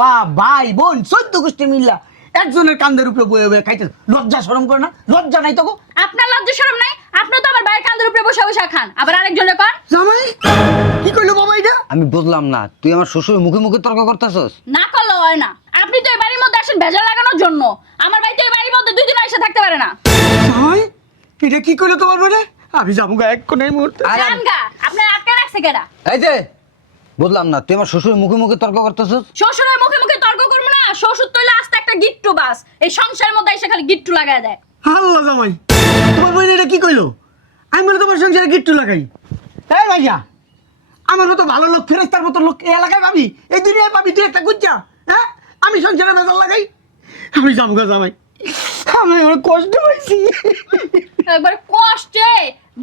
বাপ ভাই বোন 14 গোষ্ঠী মিল্লা একজনের কান্দের উপরে বয়ে বয়ে খাইতে লজ্জা শরম করে না? লজ্জা নাই তো গো? আপনার লজ্জা শরম নাই? আপনি তো আমার ভাইয়ের কাঁধের উপরে বসে বসে খান, আবার আরেকজনের কর। জামাই কি কইলো বাবা এটা? আমি বুঝলাম না, তুই আমার শ্বশুর মুখে মুখে তর্ক করতেছস? না করলে হয় না। আপনি তো এই বাড়ির মধ্যে আসেন ভেজাল লাগানোর জন্য। আমার ভাই তো এই বাড়ির মধ্যে 2 দিন এসে থাকতে পারে না। জামাই এটা কি কইলো তোমার বলে? আমি যাবো গা এক কোণে মুহূর্তে। জানগা আপনার আটকে রাখছে কেডা? এই যে বুঝলাম না, তুই আমার শ্বশুর মুখে মুখে তর্ক করতেছস? শ্বশুরের মুখে মুখে তর্ক করবো না? শ্বশুর তো আস্তে একটা গিট্টু বাস, এই সংসারের মধ্যে এসে খালি গিট্টু লাগায় দেয়। আল্লাহ জামাই তোমার বলে এটা কি কইলো? আমি বলে তোমার সংসারে গিট্টু লাগাই? এই ভাইয়া আমার মতো ভালো লোক ফেরেস্তার মতো লোক এই এলাকায় পাবি, এই দুনিয়ায় পাবি তুই একটা গুজ্জা? হ্যাঁ আমি সংসারে ভেজাল লাগাই? আমি যাবো গা জামাই, আমি অনেক কষ্ট পাইছি। একবার কষ্টে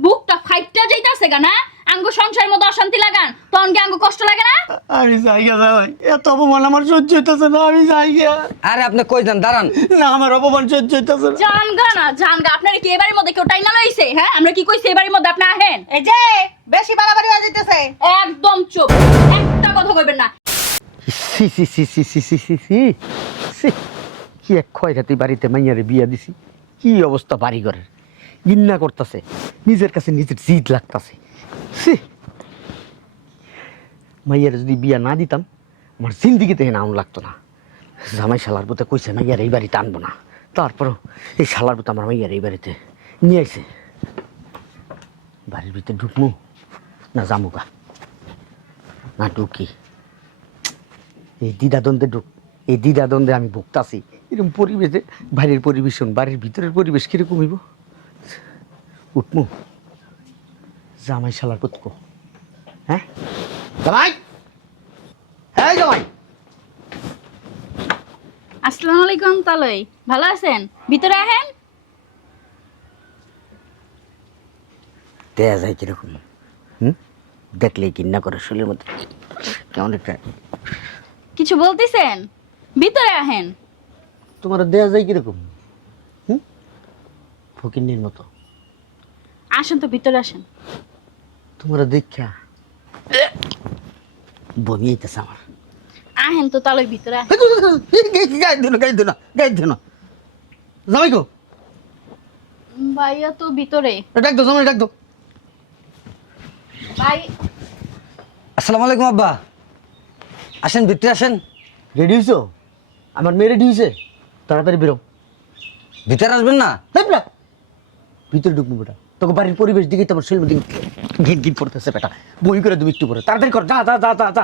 বুকটা ফাইটটা যাইতাছে গা না? আঙ্গু সংসারের মধ্যে অশান্তি লাগান তখন কি আঙ্গু কষ্ট লাগে না? আমি যাই গা জামাই, এত অপমান আমার সহ্য হইতেছে না, আমি যাই গা। আরে আপনি কই যান, দাঁড়ান। না আমার অপমান সহ্য হইতেছে না। জানগা না জানগা, আপনার কি এবারের মধ্যে কেউ টাইনা লইছে? হ্যাঁ আমরা কি কইছি এবারের মধ্যে আপনি আহেন? এই যে বেশি বাড়াবাড়ি হয়ে যাইতেছে। একদম চুপ, একটা কথা কইবেন না। সি সি সি সি সি সি সি সি সি কি এক ক্ষয়খাতি বাড়িতে মাইয়ারে বিয়া দিছি, কি অবস্থা বাড়ি ঘরের, ঘৃণা করতেছে, নিজের কাছে নিজের জিদ লাগতেছে। সি মাইয়ারে যদি বিয়া না দিতাম আমার জিন্দিগিতে নাম লাগতো না। জামাই শালার পুতে কইছে মাইয়ার এই বাড়িতে আনবো না, তারপরও এই শালার পুতে আমার মাইয়ার এই বাড়িতে নিয়ে আইছে। বাড়ির ভিতরে ঢুকমু না জামুকা না ঢুকি, এই দ্বিধাদ্বন্দ্বে এই দ্বিধাদ্বন্দ্বে আমি ভুগতাছি। এরকম পরিবেশে বাইরের পরিবেশ বাড়ির ভিতরের পরিবেশ কিরকম হইব? উঠমু জামাই শালার পুতকো। হ্যাঁ জামাই, হ্যাঁ জামাই। আসসালামু আলাইকুম তালই, ভালো আছেন? ভিতরে আহেন। দেয়া যায় কিরকম? দেখলেই কিন্না করে শরীরের মধ্যে কেমন একটা। কিছু বলতেছেন? ভিতরে আহেন। তোমার দেয়া যায় কিরকম? ফকিন্নির মতো। আসেন তো, ভিতরে আসেন। তোমার দীক্ষা বমি আইতেছে আমার। আহেন তো তালই, ভিতরে আহেন। গাই দিন গাই দিন গাই দিন জামাই গো, ভাইয়া তো ভিতরে। ডাক দো জামাই, ডাক দো। ভাই আসসালামু আলাইকুম আব্বা, আসেন ভিতরে আসেন। রেডি হইছো? আমার মেয়ে রেডি হয়েছে, তাড়াতাড়ি বেরো। ভিতরে আসবেন না? ভিতরে ঢুকবো বেটা, তোকে বাড়ির পরিবেশ দিকে তোমার শরীর দিকে ঘিট ঘিট পড়তেছে বেটা, বই করে তুমি একটু পরে তাড়াতাড়ি কর, যা যা যা যা যা।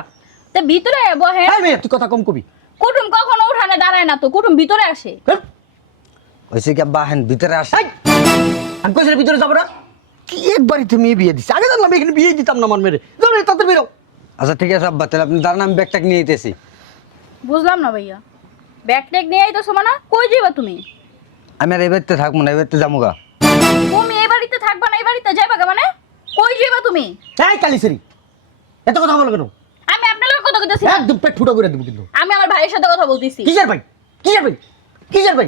তো ভিতরে বহেন। হ্যাঁ মেয়ে তুই কথা কম কবি। কুটুম কখনো উঠানে দাঁড়ায় না তো, কুটুম ভিতরে আসে। হয়েছে কি আব্বা, আসেন ভিতরে আসেন। আমি কইছি ভিতরে যাবো না, কি একবারই তুমি বিয়ে দিচ্ছি, আগে জানলাম এখানে বিয়ে দিতাম না আমার মেয়ে। যাবো তাড়াতাড়ি বেরো। আচ্ছা ঠিক আছে আব্বা, তাহলে আপনি দাঁড়ান, আমি ব্যাগটাকে নিয়ে যেতেছি। বুঝলাম না ভাইয়া, ব্যাগ ট্যাগ নিয়ে আইতেছো মানে? কই যাইবা তুমি? আমি আর এই বাড়িতে থাকবো না, এই বাড়িতে যাবো গা। তুমি এই বাড়িতে থাকবা না, এই বাড়িতে যাইবা গা মানে? কই যাইবা তুমি? এই কালিসেরি এত কথা বলো কেন? আমি আপনার লগে কথা কইতাছি না। একদম পেট ফুটো করে দেবো কিন্তু। আমি আমার ভাইয়ের সাথে কথা বলতেছি। কিসের ভাই, কিসের ভাই, কিসের ভাই?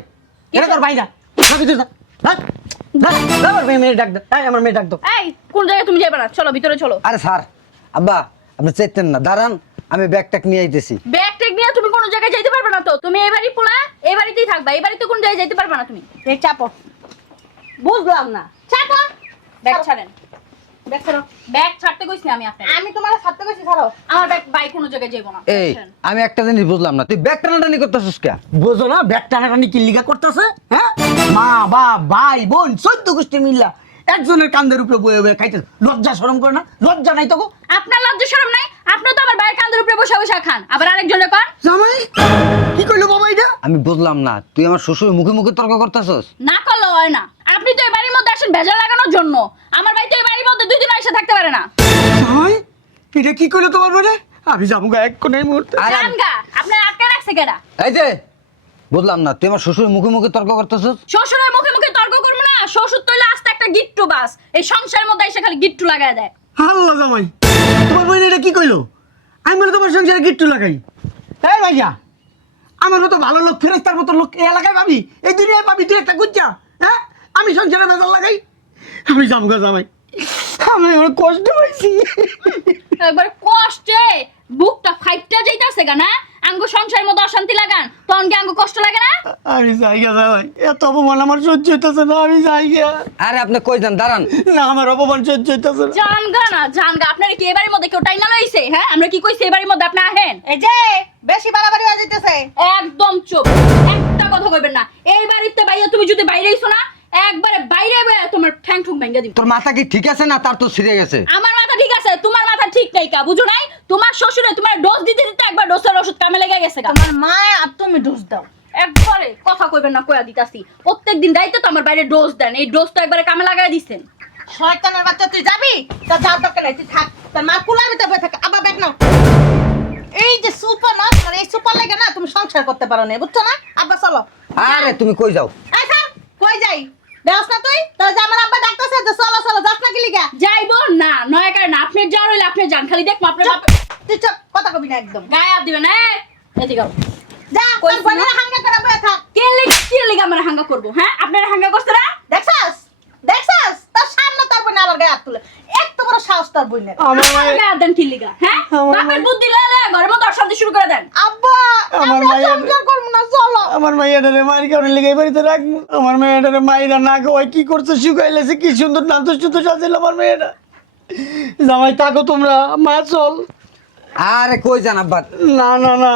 এটা তোর ভাই না, ভিতরে যা। আমার মেয়ে ডাক দো, আমার মেয়ে ডাক দো। এই কোন জায়গায় তুমি যাইবা না? চলো ভিতরে চলো। আরে স্যার, আব্বা আপনি চেতেন না, দাঁড়ান আমি ব্যাগটাকে নিয়ে আইতেছি। ব্যাগ ট্যাগ নিয়ে তুমি কোনো জায়গায় যাইতে পারবে না তো। তুমি এই বাড়ি পোলা, এই বাড়িতেই থাকবা, এই বাড়িতে কোন জায়গায় যাইতে পারবে না তুমি। এই চাপো, বুঝলাম না। চাপা, ব্যাগ ছাড়েন। ব্যাগ ছাড়ো। ব্যাগ ছাড়তে কইছি আমি আপনাকে। আমি তোমার ছাড়তে গেছি, ছাড়ো। আমার ব্যাগ বাই কোনো জায়গায় যাইবো না। এই আমি একটা জিনিস বুঝলাম না, তুই ব্যাগ টানাটানি করতেছিস কে? বোঝো না ব্যাগ টানাটানি কি লিগা করতেছে? হ্যাঁ মা বাপ ভাই বোন 14 গোষ্ঠী মিল্লা একজনের কান্দের উপরে বয়ে বয়ে খাইতে লজ্জা শরম করে না? লজ্জা নাই তো গো? আপনার লজ্জা শরম নাই? আপনি তো আমার ভাইয়ের কাঁধের উপরে বসে বসে খান, আবার আরেকজনের কর। জামাই কি কইলো বাবা এটা? আমি বুঝলাম না, তুই আমার শ্বশুর মুখে মুখে তর্ক করতেছস? না করলে হয় না। আপনি তো এই বাড়ির মধ্যে আসেন ভেজাল লাগানোর জন্য। আমার ভাই তো এই বাড়ির মধ্যে 2 দিন এসে থাকতে পারে না। জামাই এটা কি কইলো তোমার বলে? আমি যাবো গা এক কোণে মুহূর্তে। জানগা আপনার আটকে রাখছে কেডা? এই যে বুঝলাম না, তুই আমার শ্বশুর মুখে মুখে তর্ক করতেছস? শ্বশুরের মুখে মুখে তর্ক করবো না? শ্বশুর তো আস্তে একটা গিট্টু বাস, এই সংসারের মধ্যে এসে খালি গিট্টু লাগায় দেয়। আল্লাহ জামাই তোমার বলে এটা কি কইলো? আমি বলে তোমার সংসারে গিট্টু লাগাই? এই ভাইয়া আমার মতো ভালো লোক ফেরেস্তার মতো লোক এই এলাকায় পাবি, এই দুনিয়ায় পাবি তুই একটা গুজ্জা? হ্যাঁ আমি সংসারে ভেজাল লাগাই? আমি যাবো গা জামাই, আমি অনেক কষ্ট পাইছি। একবার কষ্টে বুকটা ফাইটটা যাইতাছে গা না আঙ্গু সংসারের মধ্যে অশান্তি লাগান তখন কি আঙ্গু কষ্ট লাগে না? আমি জায়গা যাই, এত অপমান আমার সহ্য হইতেছে না, আমি জায়গা আরে আপনি কই যান, দাঁড়ান। না, আমার অপমান সহ্য হইতেছে না। জানগা আপনারা কি এবারের মধ্যে কেউ টাইনা লইছে? হ্যাঁ আমরা কি কইছি এবারের মধ্যে আপনি আহেন? এই যে বেশি বাড়াবাড়ি হয়ে যাইতেছে। একদম চুপ, একটা কথা কইবেন না। এই বাড়িতে বাইরে তুমি যদি বাইরে আইছো না একবারে বাইরে বাইরে তোমার ঠ্যাং ঠুং ভেঙে দিব। তোর মাথা কি ঠিক আছে না তার তো ছিঁড়ে গেছে? আমার মাথা ঠিক আছে, তোমার মাথা ঠিক নাই কা, বুঝো নাই? তোমার শ্বশুরে তোমার ডোজ দিতে দিতে একবার ডোজের ওষুধ কামে লেগে গেছে গা। তোমার মা আর তুমি ডোজ দাও। একবারে কথা কইবেন না, কইয়া দিতাছি। প্রত্যেকদিন দাইতে তো আমার বাইরে ডোজ দেন, এই ডোজ তো একবারে কামে লাগাই দিছেন। শয়তানের বাচ্চা, তুই যাবি? তোর যাওয়ার দরকার নাই, তুই থাক। তোর মা কুলার ভিতরে বসে থাক। আবার ব্যাগ নাও। এই যে সুপার না, তোমার এই সুপার লাগে না, তুমি সংসার করতে পারো না, বুঝছো না? আব্বা চলো। আরে তুমি কই যাও? এই থাক, কই যাই? বেরোস না তুই? তোর যে আমার আব্বা ডাকতেছে যে চলো চলো, যাস না কি লিগা? যাইবো না, নয়া কারণ আপনার যা রইলে আপনি যান, খালি দেখবো আপনার চুপ, বাপে তুই চুপ, কথা কবি না একদম। গায়ে হাত দিবেন। এদিকে আও। যা, তোর কইছি না? বোনের হাঙ্গা করে বসে থাক। কে লেগে আমার হাঙ্গা করবো? হ্যাঁ আপনারা হাঙ্গা করছে না? দেখছাস? দেখছাস? তোর সামনে তোর বোন আবার গায়ে হাত তুলে। এত বড় সাহস তোর বোনের। আমার আমার মায়ের গায়ে হাত দেন কি লিগা? হ্যাঁ আমার বাপের বুদ্ধি লইলে ঘরের মধ্যে অশান্তি শুরু করে দেন। আব্বা, আমার আমরা মায়ের- সংসার করবো না, চলো। আমার মাইয়াটারে মারি কারণে লেগে এই বাড়িতে রাখবো। আমার মেয়েটারে মাইরা না ওই কি করছে শুকাইলেছে, কি সুন্দর নাচ সুতো সাজিল আমার মেয়েটা। জামাই থাকো তোমরা, মা চল। আরে কই যান আব্বা? না না না,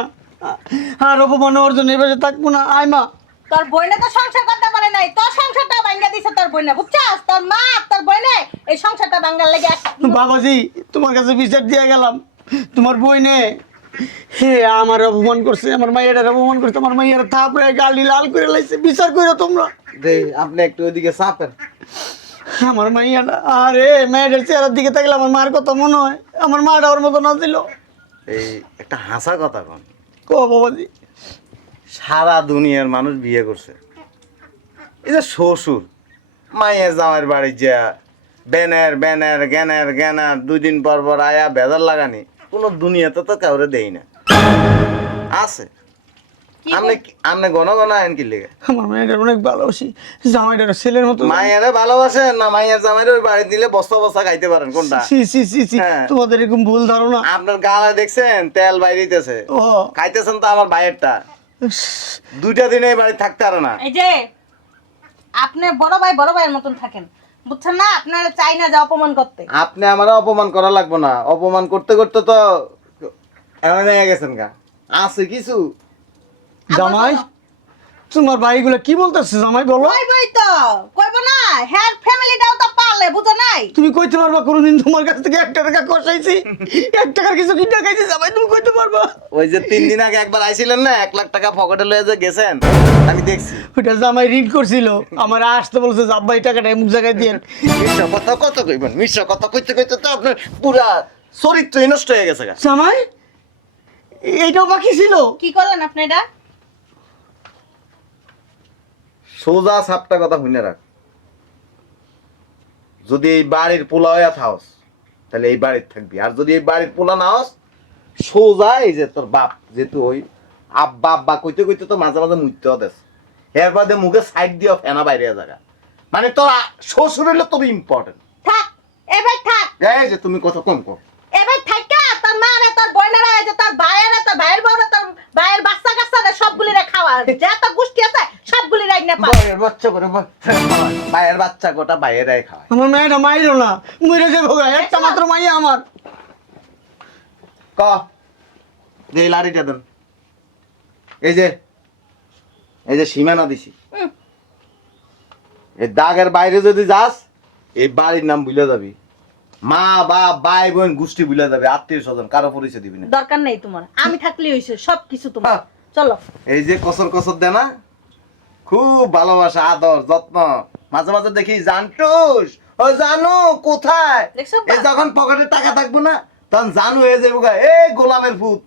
আর অপমান হওয়ার জন্য এবারে থাকবো না। আয় মা। তোর বোনে তো সংসার করতে পারে নাই, তোর সংসারটা ভাঙ্গা দিছে তোর বোনে, বুঝছাস? তোর মা আর তোর বোনে এই সংসারটা ভাঙ্গার লেগে বাবাজি, তোমার কাছে বিচার দিয়ে গেলাম। তোমার বই নে হে আমার অপমান করছে, আমার মাইয়াটার অপমান করছে, আমার মাইয়ার থাপড়ে গালি লাল করে লাইছে। বিচার করো তোমরা। আপনি একটু ওইদিকে চাপেন। আমার মাইয়াটা, আরে মেয়েটার চেহারার দিকে থাকলে আমার মার কথা মনে হয়। আমার মাটা ওর মতো না ছিল। এই একটা হাসা কথা কন, কো বাবাজি। সারা দুনিয়ার মানুষ বিয়ে করছে, এই যে শ্বশুর মাইয়া জামাইয়ের বাড়ি যা ব্যানার ব্যানার জ্ঞানার জ্ঞানার 2 দিন পর পর আয়া বেজার লাগানি কোনো দুনিয়াতে তো কাউরে দেই না। আছে আপনি ঘন ঘন আইন কি লেগে? আমার মেয়েটার অনেক ভালোবাসি, জামাইটার ছেলের মতো। মাইয়ারে ভালোবাসেন না মাইয়া জামাইয়ের ওই বাড়ি দিলে বস্তা বস্তা খাইতে পারেন কোনটা? সি সি সি সি, হ্যাঁ। তোমাদের এরকম ভুল ধারণা। আপনার গালে দেখছেন তেল বাইরেছে, ও খাইতেছেন তো আমার ভাইয়েরটা। 2টা দিনে এই বাড়ি থাকতে পারে না। এই যে আপনি বড় ভাইয়ের মতন থাকেন, বুঝছেন না? আপনারা চাই না যে অপমান করতে। আপনি আমার অপমান করা লাগবে না, অপমান করতে করতে তো এমন হয়ে গেছেন গা। আছে কিছু জামাই, তোমার ভাইগুলো কি বলতেছে? জামাই বলো। কইবই তো, কইব না? হ্যার ফ্যামিলিটাও তো পারলে, বুঝো নাই? তুমি কইতে পারবা কোনোদিন তোমার কাছ থেকে 1 টাকা কষাইছি? 1 টাকার কিছু কি টাকাইছি জামাই, তুমি কইতে পারবা? ওই যে 3 দিন আগে একবার আইছিলেন না 1 লাখ টাকা পকেটে লয়ে যে গেছেন, আমি দেখছি। ওটা জামাই ঋণ করছিল, আমার আসতে বলছে যে আব্বা এই টাকাটা এমুক জায়গায় দিয়ে। মিশ্র কথা কত কইবেন? মিশ্র কথা কইতে কইতে তো আপনার পুরা চরিত্রই নষ্ট হয়ে গেছে গা। জামাই এইটাও বাকি ছিল? কি করলেন আপনি এটা? সোজা সাপটা কথা শুনে রাখ, যদি এই বাড়ির পোলা হইয়া থাকস তাহলে এই বাড়ির থাকবি, আর যদি এই বাড়ির পোলা না হস সোজা এই যে তোর বাপ যেহেতু ওই আব্বা আব্বা কইতে কইতে তো মাঝে মাঝে মুইতেও দেস, এর বাদে মুখে সাইড দিয়ে ফেনা বাইরে জায়গা, মানে তোর শ্বশুর হইলে তোর ইম্পর্টেন্ট। থাক, এবার থাক, এই যে তুমি কথা কম কর। এবার থাকা তোর মা রে, তোর বোনেরা, এই যে তোর ভাইয়েরা, তোর ভাইয়ের বউরা, তোর ভাইয়ের বাচ্চা কাচ্চারা সবগুলিরে খাওয়া, যা তো গোষ্ঠী আছে সবগুলি রাইনা পা। ভাইয়ের বাচ্চা করে ভাইয়ের বাচ্চা গোটা ভাইয়েরাই খাওয়ায়। আমার মেয়েটা মাইলো না, মরে যাবো গা, একটা মাত্র মাইয়া আমার। ক যে এই লাড়িটা দেন, এই যে সীমানা দিছি, এই দাগের বাইরে যদি যাস এই বাড়ির নাম ভুলে যাবি, মা বাপ ভাই বোন গোষ্ঠী ভুলে যাবে, আত্মীয় স্বজন কারো পরিচয় দিবি না। দরকার নেই তোমার, আমি থাকলেই হইছে সবকিছু তোমার। হ্যাঁ। চলো। এই যে কসর কসর দে না, খুব ভালোবাসা আদর যত্ন, মাঝে মাঝে দেখি জানটুস ও জানু কোথায়, দেখছো বা? এই যখন পকেটে টাকা থাকবো না তখন জানু হয়ে যাবো গা, এ গোলামের ভূত,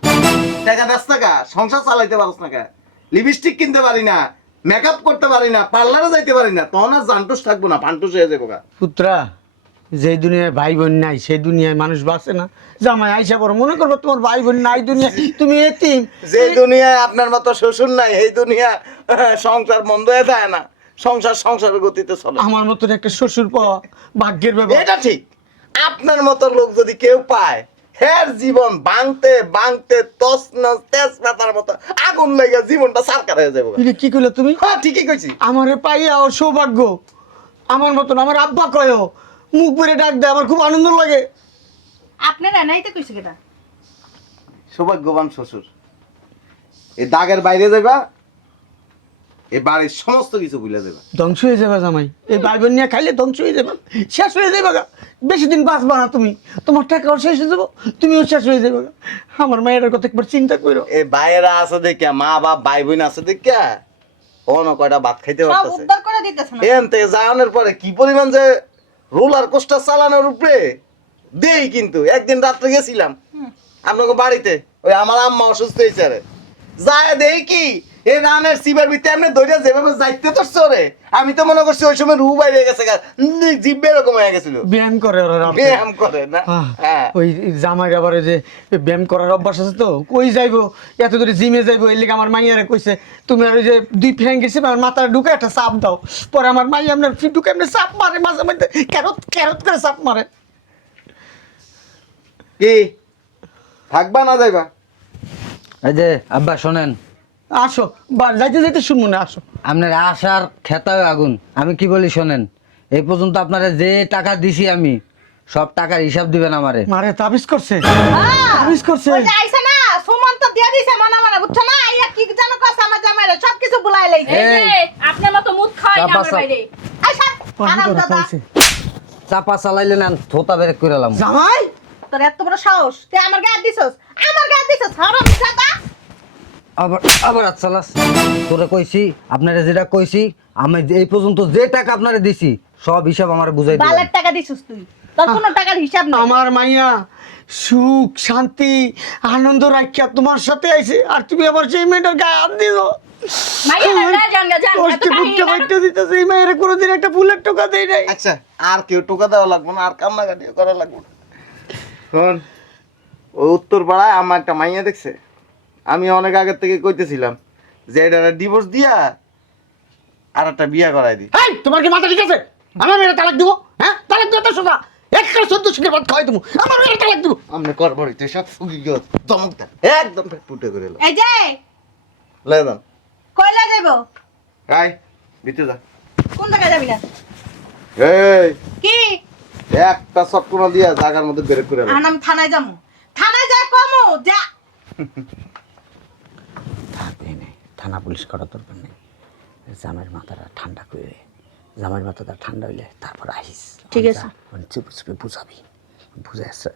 টাকা 10 টাকা সংসার চালাইতে পারস না কা, লিপস্টিক কিনতে পারি না, মেকআপ করতে পারি না, পার্লারে যাইতে পারি না, তখন আর জানটুস থাকবো না, ফান্টুস হয়ে যাবো গা। পুত্রা, যে দুনিয়ায় ভাই বোন নাই সেই দুনিয়ায় মানুষ বাঁচে না। জামাই আইসা পড়ো, মনে করবো তোমার ভাই বোন নাই দুনিয়ায়, তুমি এতিম। যে দুনিয়ায় আপনার মতো শ্বশুর নাই এই দুনিয়া সংসার বন্ধ হয়ে যায় না, সংসারের গতিতে চলে। আমার মতন একটা শ্বশুর পাওয়া ভাগ্যের ব্যাপার। এটা ঠিক, আপনার মতো লোক যদি কেউ পায়, হের জীবন ভাঙতে ভাঙতে তছনছ তেজপাতার মতো আগুন লেগে জীবনটা সারকার হয়ে যাবে। এটা কি কইলে তুমি? হ্যাঁ ঠিকই কইছি। আমারে পাইয়া ওর সৌভাগ্য, আমার মতন আমার আব্বা কয় মুখ করে ডাক দেয়, আমার খুব আনন্দ লাগে। আপনারা নাই তো কইছে কেটা? সৌভাগ্যবান শ্বশুর। এই দাগের বাইরে যাবা, এই বাড়ির সমস্ত কিছু ভুলে যাবা। ধ্বংস হয়ে যাবে জামাই, এই বাইবেল নিয়ে খাইলে ধ্বংস হয়ে যাবে, শেষ হয়ে যাবে গা। বেশি দিন বাঁচবা না তুমি, তোমার টাকাও শেষ হয়ে যাবো, তুমিও শেষ হয়ে যাবে গা। আমার মায়ের কথা একবার চিন্তা করো। এই ভাইয়েরা আছে দেখে, মা বাপ ভাই বোন আছে দেখে অন্য কয়টা ভাত খাইতে সব পারতেছে। উদ্ধার করে দিতেছ না। এন থেকে জানানোর পরে কি পরিমাণ যে রোলার কোস্টার চালানোর উপরে দেই। কিন্তু একদিন রাত্রে গেছিলাম আপনাকে বাড়িতে, ওই আমার আম্মা অসুস্থ হয়েছে, রে যায় দেই কি এই রানের সিবার ভিতরে এমনি ধরে যেভাবে যাইতে তো রে, আমি তো মনে করছি ওই সময় রু বাইরে গেছে, জিব্বে এরকম হয়ে গেছিল। ব্যায়াম করে ওরা রাতে। ব্যায়াম করে না? হ্যাঁ। ওই জামাই আবার যে ব্যায়াম করার অভ্যাস আছে তো, কই যাইবো এত দূরে জিমে যাইবো, এর লিগে আমার মাইয়ারে কইছে তুমি আর ওই যে 2 ফ্যাং গেছে আমার মাথার ঢুকে একটা চাপ দাও। পরে আমার মাই আপনার ফিট ঢুকে এমনি চাপ মারে, মাঝে মাঝে ক্যারত ক্যারত করে চাপ মারে। কি থাকবা না যাইবা? এই যে আব্বা শোনেন, আসো যাইতে যাইতে শুনবো না, আসো। আপনার আশার খেতায় আগুন। আমি কি বলি শোনেন, এই পর্যন্ত আপনারা যে টাকা দিছি আমি, সব টাকার হিসাব দিবেন আমারে। মারে তাবিজ করছে, হ্যাঁ, তাবিজ করছে। ওই যে আইছে না, সুমন তো দিয়া দিছে মানা মানা, বুঝছো না? আইয়া কি জানো কইছে আমার জামাইরে, সবকিছু ভুলাই লাইছে। এই যে আপনার মতো মুখ খাওয়াই না আমার চাপা বাইরে। আই সব আরাম দাদা, চাপা চালাইলে না থোতা বেরেক করে লাম। জামাই তোর এত বড় সাহস, তুই আমার গায়ে দিছস, আমার গায়ে দিছস, হারাম দাদা। আবার আবার আচ্ছালাস তোরে কইছি, আপনারা যেটা কইছি, আমি এই পর্যন্ত যে টাকা আপনারে দিছি সব হিসাব আমারে বুঝাই দিবেন। বালের টাকা দিছস তুই, তোর কোনো টাকার হিসাব নাই। আমার মাইয়া সুখ শান্তি আনন্দ রাখিয়া তোমার সাথে আইছে, আর তুমি আবার সেই মেয়েটার গায়ে হাত দিছো। মাইয়া না জানগা জান, এত কষ্টে কাহিনী বুকটা না। বাইটে দিতেছে, এই মায়ের কোনোদিন একটা ফুলের টোকা দেই নাই। আচ্ছা আর কেউ টোকা দেওয়া লাগবে না, আর কান্নাকাটিও করা লাগবে না। শোন, ওই উত্তর পাড়ায় আমার একটা মাইয়া দেখছে, আমি অনেক আগের থেকে কইতেছিলাম যে এটা ডিভোর্স দিয়া আর একটা বিয়া করাই দি। এই তোমার কি মাথা ঠিক আছে? আমার মেয়ের তালাক দিব? হ্যাঁ তালাক দিতে সোজা একটা 14 শিখে ভাত খাওয়াই দেবো, আমার মেয়ের তালাক দিব। আমনে করবড়ি তুই সব ফুগি গিয়ে দমকটা একদম ফুটে করে এলো। এই যে লয়ে যান, কইলা যাইবো? আয় ভিতরে যা। কোন জায়গায় যাবি না? এই কি একটা চটকনা দিয়া জায়গার মধ্যে বের করে এলো। আর আমি থানায় যাবো, থানায় যাই কমু যা। থাকবে না, থানা পুলিশ করার দরকার নেই। জামাইয়ের মাথাটা ঠান্ডা করে, জামাইয়ের মাথাটা ঠান্ডা হইলে তারপর আহিস। ঠিক আছে। চুপে চুপে বুঝাবি, বুঝে আসছে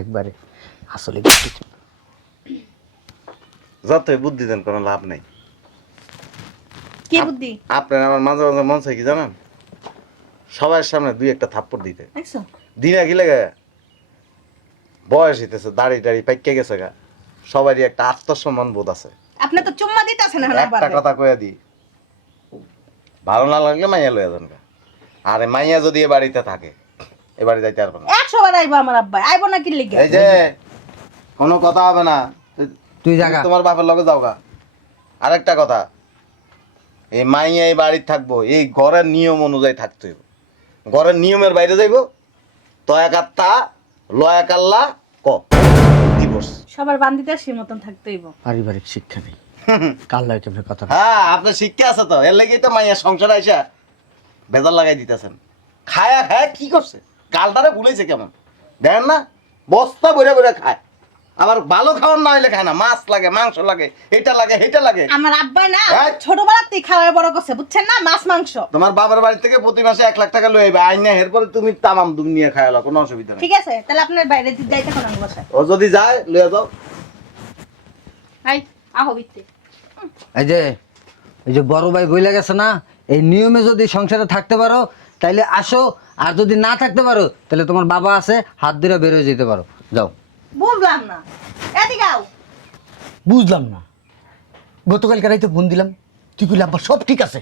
একবারে আসলে যতই বুদ্ধি দেন কোনো লাভ নেই। কি বুদ্ধি? আপনার আমার মাঝে মাঝে মন চাই কি জানেন, সবার সামনে 2-1 থাপ্পড় দিতে। দেখছো? দিনা কি লাগে, বয়স হইতেছে, দাড়ি টাড়ি পাইকে গেছে গা, সবারই একটা আত্মসম্মান বোধ আছে। আপনি তো চুম্মা দিতেছেন না একটা কথা কইয়া দি, ভালো না লাগলে মাইয়া লইয়া যান গা। আরে মাইয়া যদি এ বাড়িতে থাকে, এ বাড়ি যাইতে পারবে না। 100 বার আইবো আমার আব্বা, আইবো না কি লিগে? এই যে কোনো কথা হবে না, তুই জাগা। তোমার বাপের লগে যাও গা। আরেকটা কথা, এই মাইয়া এই বাড়ি থাকবো, এই ঘরের নিয়ম অনুযায়ী থাকতে হইব। ঘরের নিয়মের বাইরে যাইব, তয়াকাত্তা লয়াকাল্লা ক দিবস। সবার বান্দিতে সে মতন থাকতে হইব। পারিবারিক শিক্ষা নেই, কাল লাগে কেমন কথা। হ্যাঁ আপনার শিক্ষা আছে তো, এর লেগেই তো মাইয়া সংসার আইসা বেজার লাগাই দিতেছেন। খায়া খায়া কি করছে, গালটারে ভুলেছে কেমন দেখেন না, বস্তা বইরা বইরা খায়। আবার ভালো খাওয়ার না হইলে খায় না, মাছ লাগে, মাংস লাগে, এটা লাগে, হেটা লাগে। আমার আব্বা না হ্যাঁ? ছোটবেলাতেই খাওয়া বড় করছে, বুঝছেন না? মাছ মাংস। তোমার বাবার বাড়ি থেকে প্রতি মাসে 1 লাখ টাকা লই আইবে, আইনা এরপরে তুমি তামাম দুনিয়া খায়ালো, কোনো অসুবিধা নেই। ঠিক আছে, তাহলে আপনার বাইরে যাইতে কোন বসে। ও যদি যায় লইয়া যাও। এই আহো বিতে। এই যে বড় ভাই বইলা গেছে না, এই নিয়মে যদি সংসারে থাকতে পারো তাইলে আসো, আর যদি না থাকতে পারো তাহলে তোমার বাবা আছে, হাত ধরে বের হয়ে যেতে পারো, যাও। বুঝলাম না, এদিকে আও। বুঝলাম না, গতকালকে রাইতে ফোন দিলাম, তুই কইলি আব্বা সব ঠিক আছে,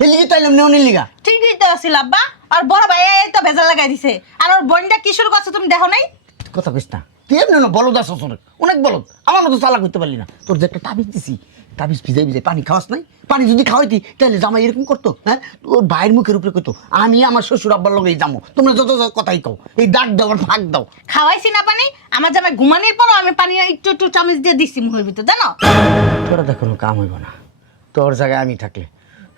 এই লিগে তাইলাম নেওয়ার লিগা। ঠিকই তো আছিল আব্বা, আর বড় ভাই এই তো ভেজাল লাগাই দিছে। আর ওর বোনটা কি শুরু করছে তুমি দেখো নাই? কথা কইস না তুই, এমনি না বলদ আছো তোর, অনেক বলদ, আমার মতো চালাক করতে পারলি না। তোর যে একটা তাবিজ দিছি, তাবিজ ভিজাই ভিজাই পানি খাওয়াস নাই? পানি যদি খাওয়াইতি তাহলে জামাই এরকম করতো? হ্যাঁ, ওর ভাইয়ের মুখের উপরে কইতো আমি আমার শ্বশুর আব্বার লগেই যাবো, তোমরা যত যত কথাই কও, এই দাগ দাও আর ফাঁক দাও। খাওয়াইছি না পানি? আমার জামাই ঘুমানির পরও আমি পানি একটু একটু চামচ দিয়ে দিছি মুখের ভিতর, জানো? তোরা তো কোনো কাম হইব না। তোর জায়গায় আমি থাকলে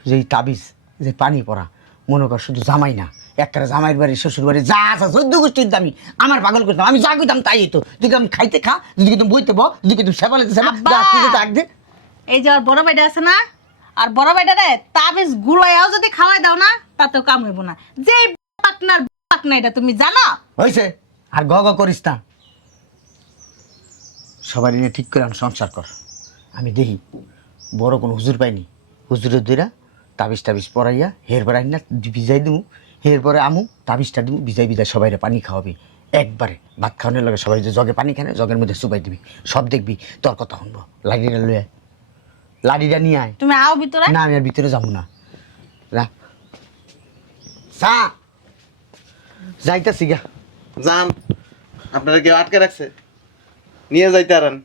যে এই তাবিজ যে পানি পড়া, মনে কর শুধু জামাই না, একটা জামাইয়ের বাড়ি শ্বশুর বাড়ি যা আছে 14 গোষ্ঠীর দামি আমার পাগল করতাম। আমি যা কইতাম তাই হইতো। যদি আমি খাইতে খা, যদি কিন্তু বইতে ব, যদি কিন্তু সেবা লেতে সেবা, আব্বা! যা কিছু ডাক দে। এই যে ওর বড় ভাইটা আছে না, আর বড় ভাইটা রে তাবিজ গুলাইয়াও যদি খাওয়াই দাও না তাতেও কাম হইব না। যে পাকনা এটা তুমি জানো? হয়েছে আর গ গ করিস না। সবাই নিয়ে ঠিক করে আমি সংসার কর। আমি দেখি বড় কোনো হুজুর পাইনি, হুজুরের দুইরা তাবিজ টাবিজ পরাইয়া হের পরে আইন না ভিজাই দিমু, হের পরে আমু তাবিজটা দিমু, ভিজাই ভিজাই সবাইরে পানি খাওয়াবি একবারে। ভাত খাওয়ানোর লাগে সবাই যে জগে পানি খানে জগের মধ্যে চুপাই দিবি, সব দেখবি। তোর কথা শুনবো। লাঠিটা লয়ে আয়, লাঠিটা নিয়ে আয়। তুমি আও ভিতরে। না আমি আর ভিতরে যাবো না, রাখ চা যাইতাছি গা। যান, আপনারা কেউ আটকে রাখছে? নিয়ে যাইতে আরান।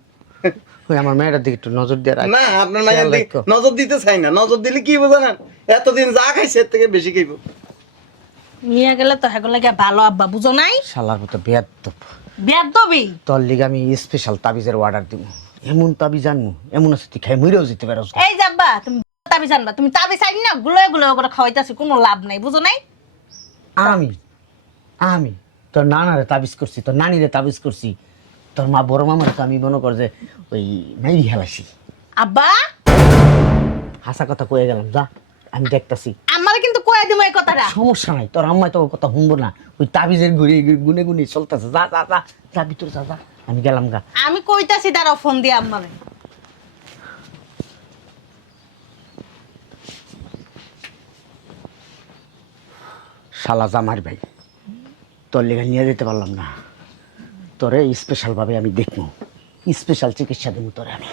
ওই আমার মেয়েটার দিকে একটু নজর দিয়ে রাখ। না, আপনার মায়ের খেয়াল দিকে রাখো। নজর দিতে চাই না। নজর দিলে কি বোঝান, এতদিন যা খাইছে এর থেকে বেশি খাইব। নিয়ে গেলে তো হেগুলো লাগে ভালো আব্বা, বুঝো নাই? শালার মতো বেয়াদব। বেয়াদবি। তোর লিগে আমি স্পেশাল তাবিজের অর্ডার দিব। এমন তাবিজ আনবো, এমন আছে তুই খাই মরেও যেতে পারো। এই যে আব্বা, তুমি তাবিজ আনবা, তুমি তাবিজ আইন না গুলোয় গুলোয় করে খাওয়াইতাছি, কোনো লাভ নাই, বুঝো নাই? আমি আমি তোর নানারে তাবিজ করছি, তোর নানিরে তাবিজ করছি, তোর মা বড় মামারে তো আমি মনে কর যে ওই মেরি হেলাসি। আব্বা, হাসা কথা কয়ে গেলাম, যা আমি দেখতাছি। আমারে কিন্তু কয়ে দিমু এই কথাটা। সমস্যা নাই, তোর আম্মাই তো কথা শুনবো না। ওই তাবিজের ঘুরে গুনে গুনে চলতেছে। যা যা যা যা ভিতরে যা যা, আমি গেলাম গা। আমি কইতাছি দাঁড়াও, ফোন দিয়ে আম্মারে। শালা জামার ভাই, তোর লেগে নিয়ে যেতে পারলাম না। তোরে স্পেশাল ভাবে আমি দেখবো, স্পেশাল চিকিৎসা দেবো তোরে আমি।